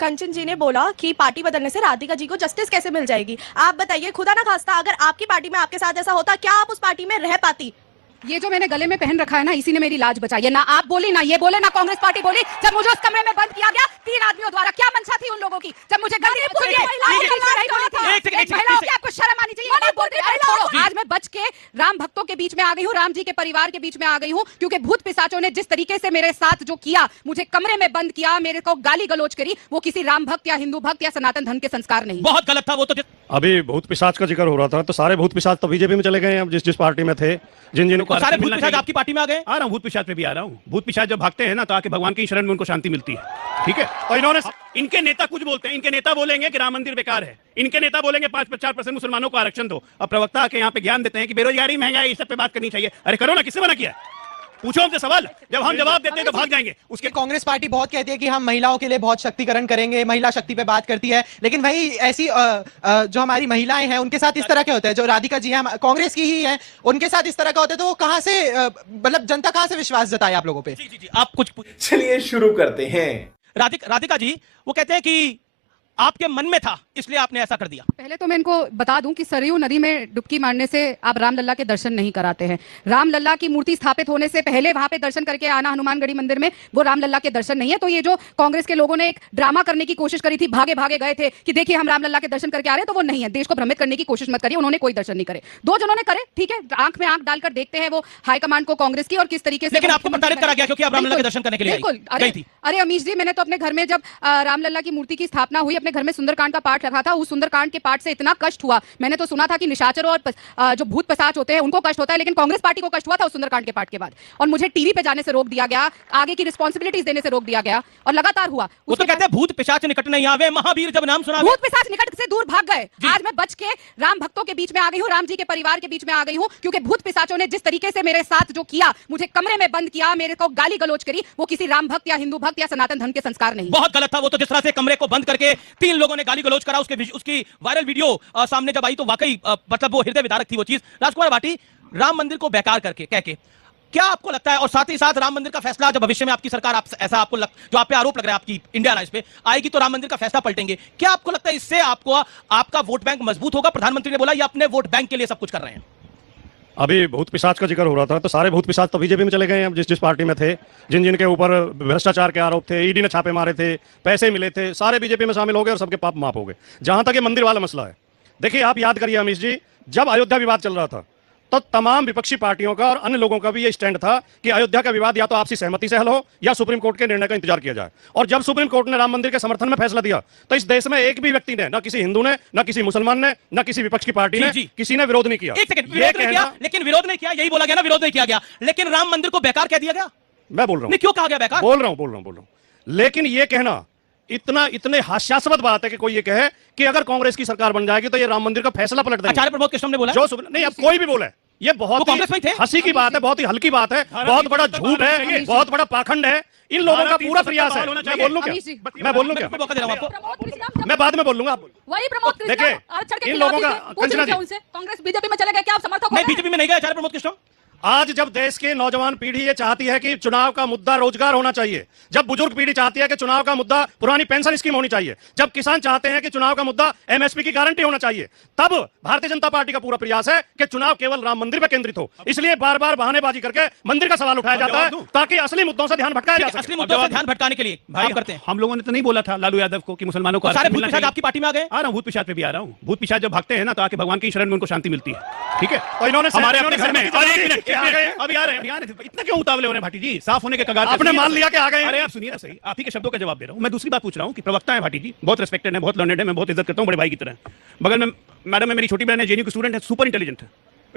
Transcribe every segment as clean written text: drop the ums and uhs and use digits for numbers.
कंचन जी ने बोला कि पार्टी बदलने से राधिका जी को जस्टिस कैसे मिल जाएगी। आप बताइए, खुदा ना खास्ता अगर आपकी पार्टी में आपके साथ ऐसा होता, क्या आप उस पार्टी में रह पाती? ये जो मैंने गले में पहन रखा है ना, इसी ने मेरी लाज बचाई है। ना आप बोली, ना ये बोले, ना कांग्रेस पार्टी बोली। जब मुझे उस कमरे में बंद किया गया 3 आदमियों द्वारा, क्या मंशा थी उन लोगों की? जब मुझे महिलाओं की आपको शर्म आनी चाहिए। आज मैं बच के राम भक्तों के बीच में आ गई हूँ, राम जी के परिवार के बीच में आ गई हूँ, क्योंकि भूत पिशाचों ने जिस तरीके से मेरे साथ जो किया, मुझे कमरे में बंद किया, मेरे को गाली गलौज करी, वो किसी राम भक्त या हिंदू भक्त या सनातन धर्म के संस्कार नहीं। बहुत गलत था वो तो। अभी भूत पिशाच का जिक्र हो रहा था, तो सारे भूत पिशाच तो बीजेपी में चले गए हैं। अब जिस पार्टी में थे, जिन को सारे भूत पिशाच आपकी पार्टी में आ गए। आ रहा हूँ, भूत पिशाच में भी आ रहा हूँ। भूत पिशाच जब भागते हैं ना, तो आके भगवान की शरण में उनको शांति मिलती है। ठीक है, तो इन्होंने इनके नेता कुछ बोलते हैं, इनके नेता बोलेंगे कि राम मंदिर बेकार है, इनके नेता बोलेंगे 5-4% मुसलमानों को आरक्षण दो। अब प्रवक्ता आके यहाँ पे ज्ञान देते हैं कि बेरोजगारी, महंगाई, इस सब पे बात करनी चाहिए। अरे करो ना, किससे मना किया? पूछो हमसे सवाल, जब हम जवाब देते हैं तो भाग जाएंगे। उसके कांग्रेस पार्टी बहुत कहती है कि हम महिलाओं के लिए बहुत शक्तिकरण करेंगे, महिला शक्ति पे बात करती है, लेकिन वही ऐसी जो हमारी महिलाएं हैं उनके साथ इस तरह के होते हैं। जो राधिका जी हैं, कांग्रेस की ही हैं, उनके साथ इस तरह का होता है, तो वो कहां से, मतलब जनता कहां से विश्वास जताए आप लोगों पे? जी, आप कुछ चलिए शुरू करते हैं। राधिका जी वो कहते हैं कि आपके मन में था, इसलिए आपने ऐसा कर दिया। पहले तो मैं इनको बता दूं कि सरयू नदी में डुबकी मारने से आप रामलल्ला के दर्शन नहीं कराते हैं। रामलल्ला की मूर्ति स्थापित होने से पहले वहां पे दर्शन करके आना हनुमानगढ़ी मंदिर में, वो रामलल्ला के दर्शन नहीं है। तो ये जो कांग्रेस के लोगों ने एक ड्रामा करने की कोशिश करी थी, भागे भागे गए थे कि देखिए हम रामलल्ला के दर्शन करके आ रहे हैं, तो वो नहीं है। देश को भ्रमित करने की कोशिश मत करिए, उन्होंने कोई दर्शन नहीं करे। 2 जनों ने करे, ठीक है, आंख में आंख डालकर देखते हैं वो हाईकमान को कांग्रेस की, और किस तरीके से। लेकिन आपको प्रताड़ित करा गया क्योंकि आप रामलल्ला के दर्शन करने के लिए बिल्कुल। गई थी। अरे अमीश जी, मैंने तो अपने घर में जब रामलल्ला की मूर्ति की स्थापना हुई, अपने घर में सुंदरकांड का पाठ रखा था। उस सुंदरकांड के पाठ से इतना कष्ट हुआ। मैंने तो सुना था कि निशाचरों और जो भूत पिशाच होते हैं उनको कष्ट होता है, लेकिन कांग्रेस पार्टी को कष्ट हुआ था उस सुंदरकांड के पाठ के बाद। और मुझे टीवी पे जाने से रोक दिया गया, आगे की रिस्पांसिबिलिटीज देने से रोक दिया गया, और लगातार हुआ। वो तो कहते हैं भूत पिशाच निकट नहीं आवे, महावीर जब नाम सुना। भूत पिशाच निकट से दूर भाग गए। आज मैं बच के राम भक्तों के बीच में आ गई हूँ, राम जी के परिवार के बीच में आ गई हूँ, क्योंकि भूत पिशाचों ने जिस तरीके से मेरे साथ जो किया, मुझे कमरे में बंद किया, मेरे को गाली गलौज करी, वो किसी राम भक्त या हिंदू भक्त या सनातन धर्म के संस्कार नहीं। बहुत गलत था वो तो। जिस तरह से कमरे को बंद करके 3 लोगों ने गाली गलौज करा, उसकी वायरल वीडियो सामने जब आई तो वाकई मतलब वो हृदय विदारक थी वो चीज। राजकुमार भाटी, राम मंदिर को बेकार करके कह के क्या आपको लगता है, और साथ ही साथ राम मंदिर का फैसला जब भविष्य में आपकी सरकार ऐसा आपको जो आप पे आरोप लग रहा है आपकी इंडिया अलायंस पे आएगी, तो राम मंदिर का फैसला पलटेंगे, क्या आपको लगता है इससे आपका वोट बैंक मजबूत होगा? प्रधानमंत्री ने बोला ये अपने वोट बैंक के लिए सब कुछ कर रहे हैं। अभी भूत पिशाच का जिक्र हो रहा था, तो सारे भूत पिशाच तो बीजेपी में चले गए हैं। अब जिस पार्टी में थे, जिन के ऊपर भ्रष्टाचार के आरोप थे, ईडी ने छापे मारे थे, पैसे मिले थे, सारे बीजेपी में शामिल हो गए और सबके पाप माफ हो गए। जहां तक ये मंदिर वाला मसला है, देखिए आप याद करिए अमीश जी, जब अयोध्या विवाद चल रहा था तो तमाम विपक्षी पार्टियों का और अन्य लोगों का भी ये स्टैंड था कि अयोध्या का विवाद या तो आपसी सहमति से हल हो या सुप्रीम कोर्ट के निर्णय का इंतजार किया जाए। और जब सुप्रीम कोर्ट ने राम मंदिर के समर्थन में फैसला दिया, तो इस देश में एक भी व्यक्ति ने, न किसी हिंदू ने, न किसी मुसलमान ने, न किसी विपक्ष की पार्टी ने, किसी ने विरोध नहीं किया। एक सेकंड, विरोध नहीं किया, लेकिन विरोध नहीं किया, यही बोला गया ना, विरोध नहीं किया गया, लेकिन राम मंदिर को बेकार कह दिया गया। मैं बोल रहा हूँ क्यों कहा गया बेकार? बोल रहा हूँ। लेकिन ये कहना इतने हास्यास्पद बात है कि कोई ये कहे कि अगर कांग्रेस की सरकार बन जाएगी तो ये राम मंदिर का फैसला पलट देंगे। आचार्य प्रमोद कृष्णम ने बोला, जो नहीं, अब कोई भी बोले, ये बहुत हंसी की बात है, बहुत ही हल्की बात है, बहुत बड़ा झूठ है, बहुत बड़ा पाखंड है। इन लोगों का पूरा प्रयास है। मैं बोल लूं क्या? मैं बाद में बोल लूंगा। वही प्रमोद देखिए इन लोगों का कांग्रेस बीजेपी में चले गए, क्या आप समर्थक? नहीं, बीजेपी में नहीं गए आचार्य प्रमोद कृष्णम। आज जब देश की नौजवान पीढ़ी ये चाहती है कि चुनाव का मुद्दा रोजगार होना चाहिए, जब बुजुर्ग पीढ़ी चाहती है कि चुनाव का मुद्दा पुरानी पेंशन स्कीम होनी चाहिए, जब किसान चाहते हैं कि चुनाव का मुद्दा एमएसपी की गारंटी होना चाहिए, तब भारतीय जनता पार्टी का पूरा प्रयास है कि चुनाव केवल राम मंदिर पर केंद्रित हो। इसलिए बार बार बहानेबाजी करके मंदिर का सवाल उठाया जाता है ताकि असली मुद्दों से ध्यान भटकाया जा सके। असली मुद्दों से ध्यान भटकाने के लिए भाई करते हैं। हम लोगों ने तो नहीं बोला था लालू यादव को कि मुसलमानों को सारे भूत पिशाच आपकी पार्टी में आ गए। आ रहा हूँ, भूत पिशाच में भी आ रहा हूँ। भूत पिशाच जब भागते हैं ना, तो आके भगवान की शरण में उनको शांति मिलती है। ठीक है, तो इन्होंने हमारे अपने घर में अभी आ रहे हैं, इतना क्यों उतावले हो रहे हैं भाटी जी? साफ होने के कगार पे आपने मान लिया कि आ गए। अरे आप सुनिए ना सही, आप ही के शब्दों का जवाब दे रहा हूं। मैं दूसरी बात पूछ रहा हूं कि प्रवक्ता है भाटी जी, बहुत रिस्पेक्टेड है, बहुत लर्नेड है, मैं बहुत इज्जत करता हूं, बड़े भाई की तरह। बगल में मैडम है, मेरी छोटी बहन है, जेएनयू की स्टूडेंट है, सुपर इंटेलिजेंट है,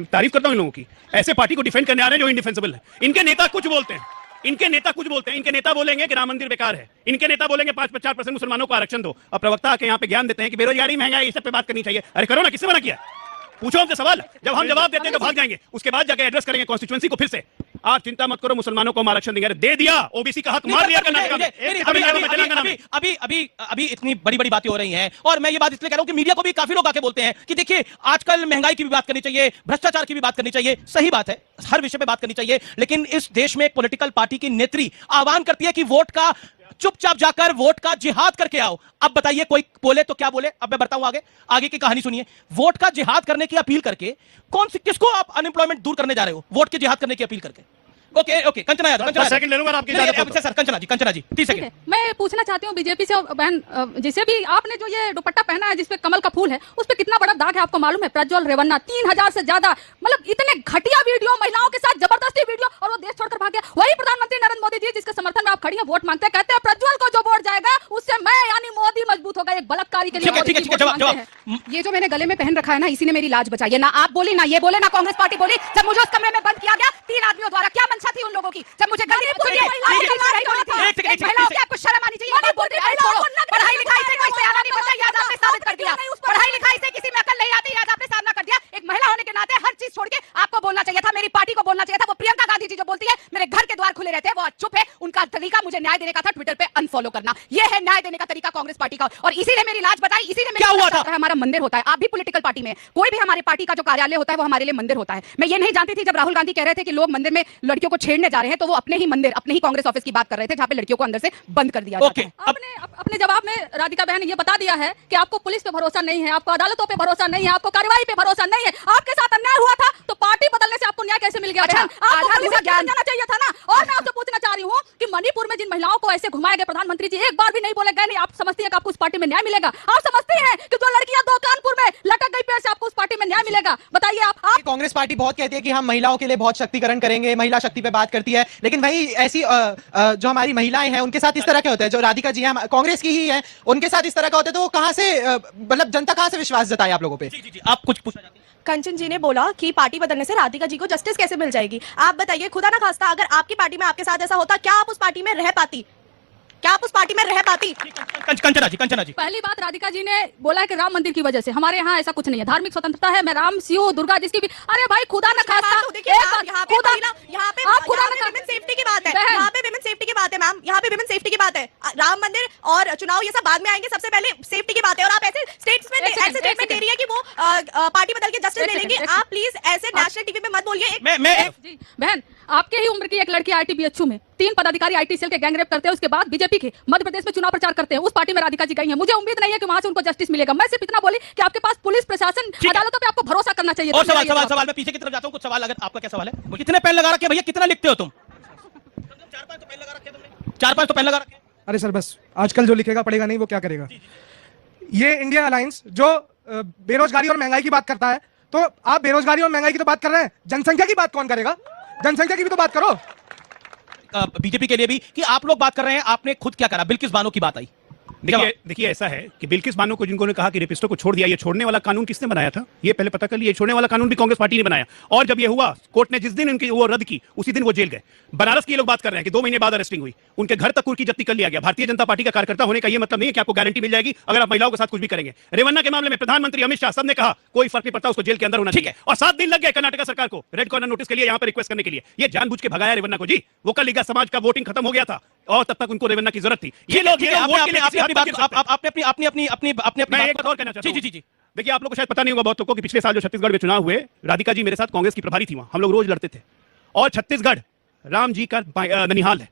तारीफ करता हूं इन लोगों की। ऐसे पार्टी को डिफेंड करने आ रहे हैं जो इंडिफेंसिबल है। इनके नेता कुछ बोलते हैं, इनके नेता बोलेंगे कि राम मंदिर बेकार है, इनके नेता बोलेंगे 5-4% मुसलमानों को आरक्षण दो। अब प्रवक्ता आके यहाँ पे ज्ञान देते हैं कि बेरोजगारी, महंगाई, इस सब पे बात करनी चाहिए। अरे करो ना, किससे मना किया? पूछो हमसे सवाल, जब हम जवाब देते हैं तो भाग जाएंगे, उसके बाद जाके एड्रेस करेंगे कॉन्स्टिट्यूएंसी को फिर से। आप चिंता मत करो, मुसलमानों को आरक्षण देंगे। दे दिया, ओबीसी का हक मार दिया कर्नाटक में। अभी इतनी बड़ी बड़ी बातें हो रही हैं, और मैं ये बात इसलिए कह रहा हूं कि मीडिया को भी काफी लोग आके बोलते हैं कि देखिए आजकल महंगाई की भी बात करनी चाहिए, भ्रष्टाचार की भी बात करनी चाहिए। सही बात है, हर विषय पे बात करनी चाहिए, लेकिन इस देश में एक पॉलिटिकल पार्टी की नेत्री आह्वान करती है कि वोट का चुपचाप जाकर वोट का जिहाद करके आओ। अब बताइए, कोई बोले तो क्या बोले, अब मैं बढ़ता हूं आगे, आगे की कहानी सुनिए। वोट का जिहाद करने की अपील करके किसको आप अनएम्प्लॉयमेंट दूर करने जा रहे हो? वोट के जिहाद करने की अपील करके। Okay okay, Kanchana Yadav, Kanchana second ले लूंगा आपकी इजाजत हो तो। सर, कंचना जी 30 सेकंड। मैं पूछना चाहती हूँ बीजेपी से, बहन जिसे भी आपने जो ये दुपट्टा पहना है जिसपे कमल का फूल है, उस पे कितना बड़ा दाग है आपको मालूम है? प्रज्वल रेवन्ना 3000 से ज्यादा, मतलब इतने घटिया वीडियो, महिलाओं के साथ जबरदस्ती वीडियो, और वो देश छोड़कर भाग गया। वही प्रधानमंत्री नरेंद्र मोदी जी जिसके समर्थन में आप खड़ी हैं, वोट मांगते हैं, कहते हैं प्रज्वल को जो वोट जाएगा उससे मैं यानी मोदी मजबूत होगा। एक बलात्कारी के लिए मोदी जी वोट मांगते हैं। ये जो मैंने गले में पहन रखा है ना, इसी ने मेरी लाज बचाई है। ना आप बोली, ना ये बोले, ना कांग्रेस पार्टी बोली। जब मुझे उस कमरे में बंद किया गया 3 आदमियों द्वारा, क्या मंशा थी उन लोगों की? जब मुझे महिलाओं की आपको शर्म आनी चाहिए। पढ़ाई लिखाई से कोई सयाना नहीं बनता, याद आपने साबित कर दिया। पढ़ाई लिखाई से किसी में अकल नहीं आती, याद आपने सामना कर दिया। एक महिला होने के नाते हर चीज छोड़ के आपको बोलना चाहिए था, मेरी पार्टी को बोलना चाहिए था। वो प्रियंका गांधी जी जो बोलती है मेरे घर के द्वार खुले रहते हैं, वो आज चुप है। उनका तरीका मुझे न्याय देने का था ट्विटर पे अनफॉलो करना। ये है न्याय देने का तरीका कांग्रेस पार्टी का, और इसी ने मेरी लाज बताई। इसी ने क्या हुआ था? हमारा मंदिर होता है, आप भी पॉलिटिकल पार्टी में, कोई भी हमारी पार्टी का जो कार्यालय होता है वो हमारे लिए मंदिर होता है। मैं ये नहीं जानती थी जब राहुल गांधी कह रहे थे कि लोग मंदिर में लड़कियों को छेड़ने जा रहे हैं, तो वो अपने ही मंदिर, अपने ही कांग्रेस ऑफिस की बात कर रहे थे, जहां पे लड़कियों को अंदर से बंद कर दिया जाता है। आपने अपने जवाब में राधिका बहन ये बता दिया है कि आपको पुलिस पे भरोसा नहीं है, आपको अदालतों पे भरोसा नहीं है, आपको कार्रवाई पे भरोसा नहीं है। आपके साथ अन्याय हुआ था तो पार्टी बदलने से आपको न्याय कैसे मिल गया? आपको पुलिस से ज्ञान जाना चाहिए था ना। और मैं आपसे पूछना चाह रही हूँ कि मणिपुर में जिन महिलाओं को ऐसे घुमाए गए, प्रधानमंत्री जी एक बार भी नहीं बोले गए नहीं, आप समझती हैं कि आपको उस पार्टी में न्याय मिलेगा? आप समझती हैं कि जो लड़कियां दो कानपुर में लटक गई पेड़ से, आपको उस पार्टी में न्याय मिलेगा? बताइए आप। कांग्रेस पार्टी बहुत कहती है कि हम महिलाओं के लिए बहुत शक्तिकरण करेंगे, महिला शक्ति पे बात करती है, लेकिन वही ऐसी जो हमारी महिलाएं हैं उनके साथ इस तरह के होते हैं। जो राधिका जी हैं कांग्रेस की ही है, उनके साथ इस तरह का होता है, तो वो कहां से, मतलब जनता कहां से विश्वास जताए आप लोगों पे? जी, आप कुछ पूछना चाहते हैं? कंचन जी ने बोला कि पार्टी बदलने से राधिका जी को जस्टिस कैसे मिल जाएगी। आप बताइए, खुदा ना खास्ता अगर आपकी पार्टी में आपके साथ ऐसा होता, क्या आप उस पार्टी में रह पाती? क्या आप उस पार्टी में रह पाती? कंचना जी पहली बात, राधिका जी ने बोला है कि राम मंदिर की वजह से, हमारे यहाँ ऐसा कुछ नहीं है, धार्मिक स्वतंत्रता है। मैं राम, शिव, दुर्गा जिसकी भी, अरे भाई खुदा न खास्ता, यहाँ पे विमेन सेफ्टी की बात है, यहाँ पे विमेन सेफ्टी की बात है मैम, यहाँ पे विमेन सेफ्टी की बात है। राम मंदिर और चुनाव ये सब बाद में आएंगे, सबसे पहले सेफ्टी की बात है। और आप ऐसे स्टेटमेंट दे रही है कि वो पार्टी बदल के जस्टिस ले लेंगे। आप प्लीज ऐसे नेशनल टीवी में मत बोलिए। बहन, आपके ही उम्र की एक लड़की आईटीबीएचयू में 3 पदाधिकारी आईटी सेल के गैंगरेप करते हैं, उसके बाद बीजेपी के मध्य प्रदेश में चुनाव प्रचार करते हैं, उस पार्टी में राधिका जी गई हैं। मुझे उम्मीद नहीं है कि वहां से उनको जस्टिस मिलेगा। मैं सिर्फ इतना बोली कि आपके पास पुलिस प्रशासन, अदालतों पे आपको भरोसा करना चाहिए। और सवाल मैं पीछे की तरफ जाता हूं, कुछ सवाल। अगर आपका क्या सवाल है? कितने पेन लगा रखे भैया, कितना लिखते हो तुम? 4-5 तो पेन लगा रखे तुमने, 4-5 तो पेन लगा रखे। अरे सर बस, आजकल जो लिखेगा पढ़ेगा नहीं, वो क्या करेगा? ये इंडिया अलायंस जो बेरोजगारी और महंगाई की बात करता है, तो आप बेरोजगारी और महंगाई की तो बात कर रहे हैं, जनसंख्या की बात कौन करेगा? जनसंख्या की भी तो बात करो। बीजेपी के लिए भी कि आप लोग बात कर रहे हैं, आपने खुद क्या करा? बिल्किस बानो की बात आई। देखिए ऐसा है कि बिल्किस बानो को जिनको ने कहा कि रेपिस्टों को छोड़ दिया, ये छोड़ने वाला कानून किसने बनाया था ये पहले पता कर लिए। छोड़ने वाला कानून भी कांग्रेस पार्टी ने बनाया, और जब ये हुआ कोर्ट ने जिस दिन उनकी वो रद्द की, उसी दिन वो जेल गए। बनारस की लोग बात कर रहे हैं कि 2 महीने बाद अरेस्टिंग हुई, उनके घर तक कुर्की जब्ती कर लिया गया। भारतीय जनता पार्टी का कार्यकर्ता होने का ये मतलब नहीं है कि आपको गारंटी मिल जाएगी अगर आप महिलाओं के साथ कुछ भी करेंगे। रेवन्ना के मामले में प्रधानमंत्री अमित शाह सब ने कहा कोई फर्क नहीं पड़ता, उसको जेल के अंदर होना चाहिए। और 7 दिन लग गए कर्नाटक सरकार को रेड कॉर्नर नोटिस के लिए यहाँ पर रिक्वेस्ट करने के लिए। ये जानबूझ के भगाया रेवन्ना को जी। वो कल लीगा समाज का वोटिंग खत्म हो गया था और तब तक उनको रेवन्ना की जरूरत थी। ये लोग मैं एक बात और कहना चाहता हूं। जी देखिए, आप लोगों को शायद पता नहीं होगा बहुत लोगों को कि पिछले साल जो छत्तीसगढ़ में चुनाव हुए, राधिका जी मेरे साथ कांग्रेस की प्रभारी थी, वहां हम लोग रोज लड़ते थे। और छत्तीसगढ़ राम जी का ननिहाल है,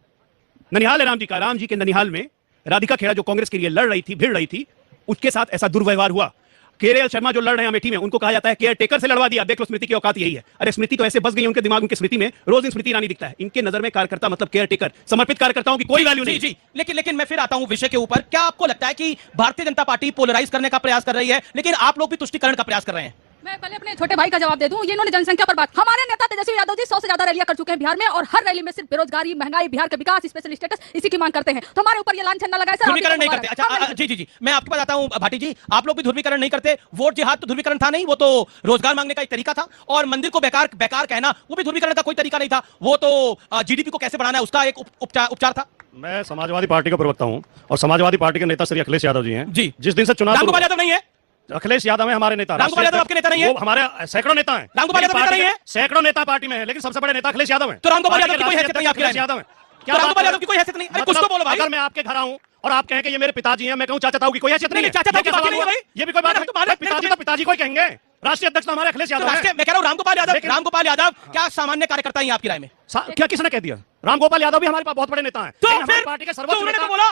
ननिहाल है राम जी का। राम जी के ननिहाल में राधिका खेड़ा जो कांग्रेस के लिए लड़ रही थी, भिड़ रही थी, उसके साथ ऐसा दुर्व्यवहार हुआ। केएल शर्मा जो लड़ रहे हैं अमेठी में, उनको कहा जाता है केयर टेकर से लड़वा दिया। देख लो स्मृति की औकात यही है। अरे स्मृति तो ऐसे बस गई उनके दिमाग, उनके स्मृति में रोज स्मृति ईरानी दिखता है। इनके नजर में कार्यकर्ता मतलब केयर टेकर, समर्पित कार्यकर्ताओं की कोई वैल्यू नहीं। जी लेकिन मैं फिर आता हूं विषय के ऊपर। क्या आपको लगता है कि भारतीय जनता पार्टी पोलराइज करने का प्रयास कर रही है, लेकिन आप लोग भी तुष्टिकरण का प्रयास कर रहे हैं? मैं पहले अपने छोटे भाई का जवाब दे दूं। ये इन्होंने जनसंख्या पर बात, हमारे नेता तेजस्वी यादव जी 100 से ज्यादा रैलियां कर चुके हैं बिहार में, और हर रैली में सिर्फ बेरोजगारी, महंगाई, बिहार के विकास, स्पेशल स्टेटस, इसी की मांग करते हैं। तो हमारे ऊपर ये लांछन न लगाए सर। ध्रुवीकरण नहीं करते? अच्छा जी मैं आपके पास आता हूं भाटी जी, आप लोग भी ध्रुवीकरण नहीं करते। वोट जिहाद तो ध्रुवीकरण था नहीं, वो तो रोजगार मांगने का एक तरीका था। और मंदिर को बेकार कहना, वो भी ध्रुवीकरण का कोई तरीका नहीं था, वो तो जीडीपी को कैसे बढ़ाना है उसका एक उपचार था। मैं समाजवादी पार्टी का प्रवक्ता हूं, और समाजवादी पार्टी के नेता श्री अखिलेश यादव जी हैं। जी, जिस दिन से चुनाव रामगोपाल यादव नहीं है, अखिलेश यादव है हमारे नेता। रामगोपाल यादव आपके नेता नहीं है? वो हमारे सैकड़ों नेता हैं। रामगोपाल यादव नेता नहीं है? सैकड़ों नेता पार्टी में है, लेकिन सबसे बड़े नेता अखिलेश यादव हैं। तो रामगोपाल यादव की कोई हैसियत नहीं आपके? अखिलेश यादव है। क्या रामगोपाल यादव की कोई हैसियत नहीं? अरे कुछ तो बोलो भाई। अगर मैं आपके घर आऊं और आप कहें कि ये मेरे पिताजी हैं, मैं कहूं चाचा ताऊ की कोई हैसियत नहीं है। चाचा ताऊ की बात नहीं है भाई, ये भी कोई बात नहीं। पिताजी तो पिताजी को ही कहेंगे। राष्ट्रीय अध्यक्ष तो हमारे अखिलेश यादव हैं। मैं कह रहा हूं रामगोपाल यादव क्या सामान्य कार्यकर्ता है आपकी राय में? क्या किसने कह दिया? रामगोपाल यादव भी हमारे पास बहुत बड़े नेता हैं, तो लेकिन हमारी फिर पार्टी के तो सर्वोच्च उन्होंने नेता तो बोला,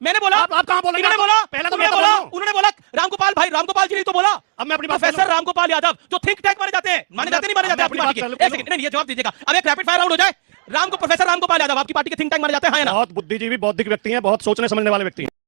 मैंने बोला, आप कहां बोल रहे हैं? इन्होंने बोला, पहले तो उन्होंने मैं तो बोला, बोल रहा हूं। उन्होंने बोला रामगोपाल भाई, रामगोपाल जी ने तो बोला, अब मैं अपनी बात प्रोफेसर रामगोपाल यादव जो थिंक टैंक माने जाते हैं, माने जाते नहीं माने जाते आपकी पार्टी के? एक सेकंड, नहीं ये जवाब दीजिएगा, अब एक रैपिड फायर राउंड हो जाए। प्रोफेसर रामगोपाल यादव आपकी पार्टी के थिंक टैंक माने जाते हैं ना? बहुत बुद्धिजीवी, बौद्धिक व्यक्ति हैं, बहुत सोचने समझने वाले व्यक्ति हैं।